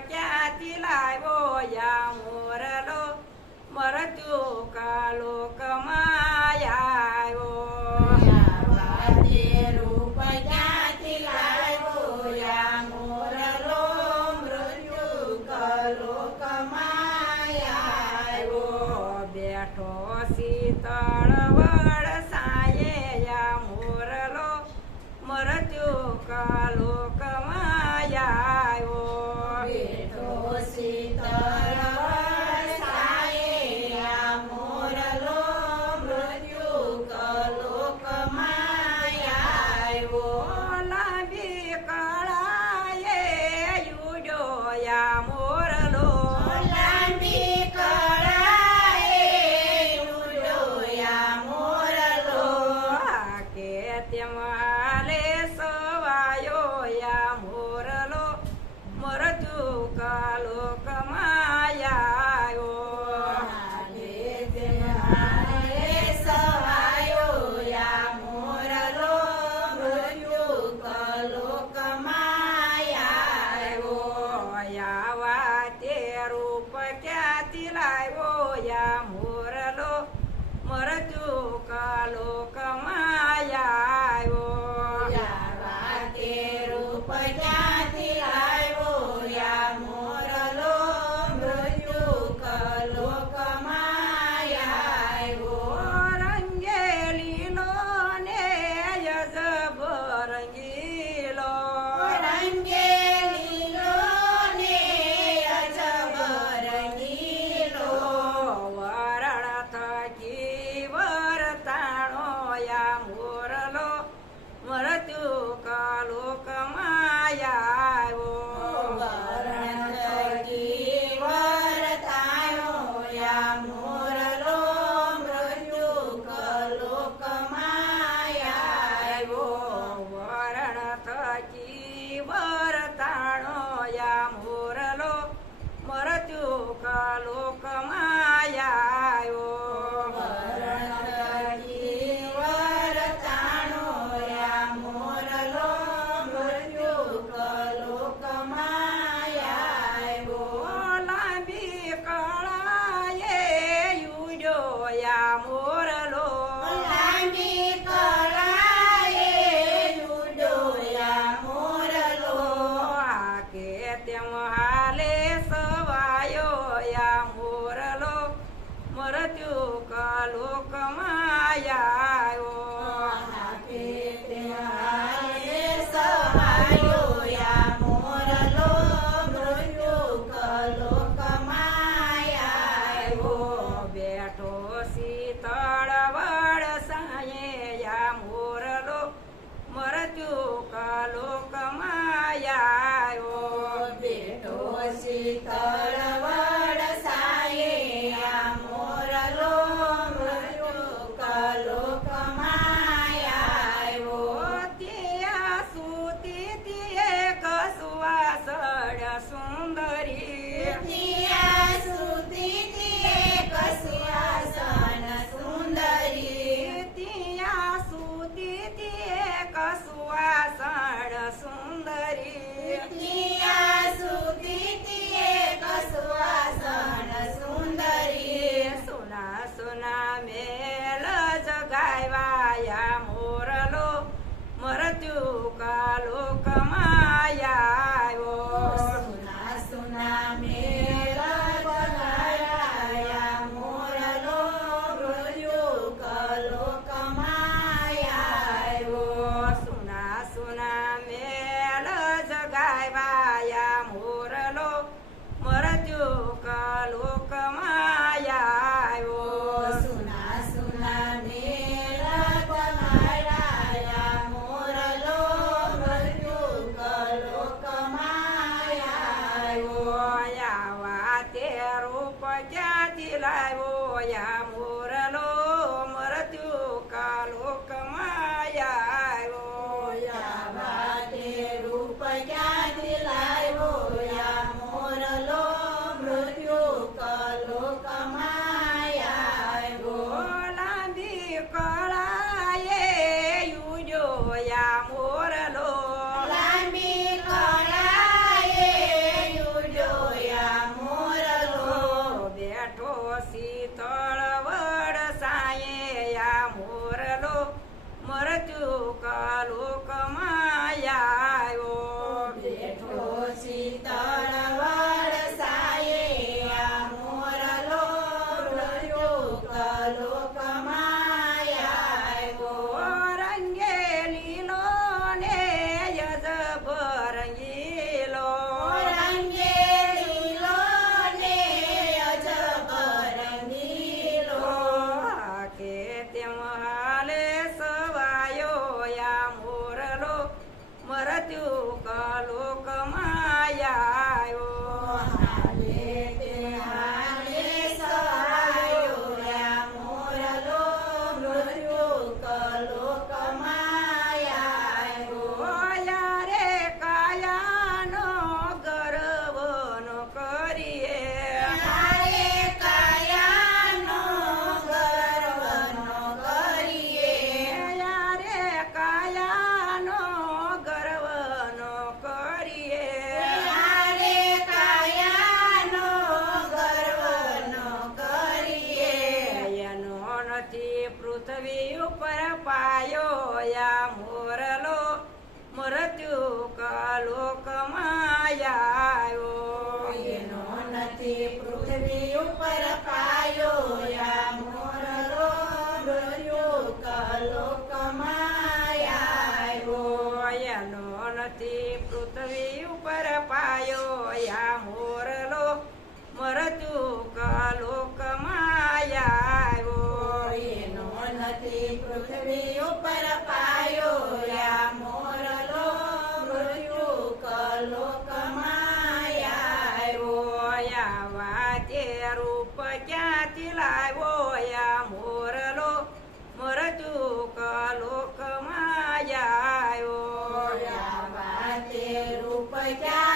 ક્યાંથી લાવ્યો યા મોરલો મરજો કાલો કાલો કમાયાયો va એનો નથી, પૃથ્વી ઉપર પાયો યા મોરલો મરતું કલોક માયા એનો નથી, પૃથ્વી ઉપર પાયો Yeah.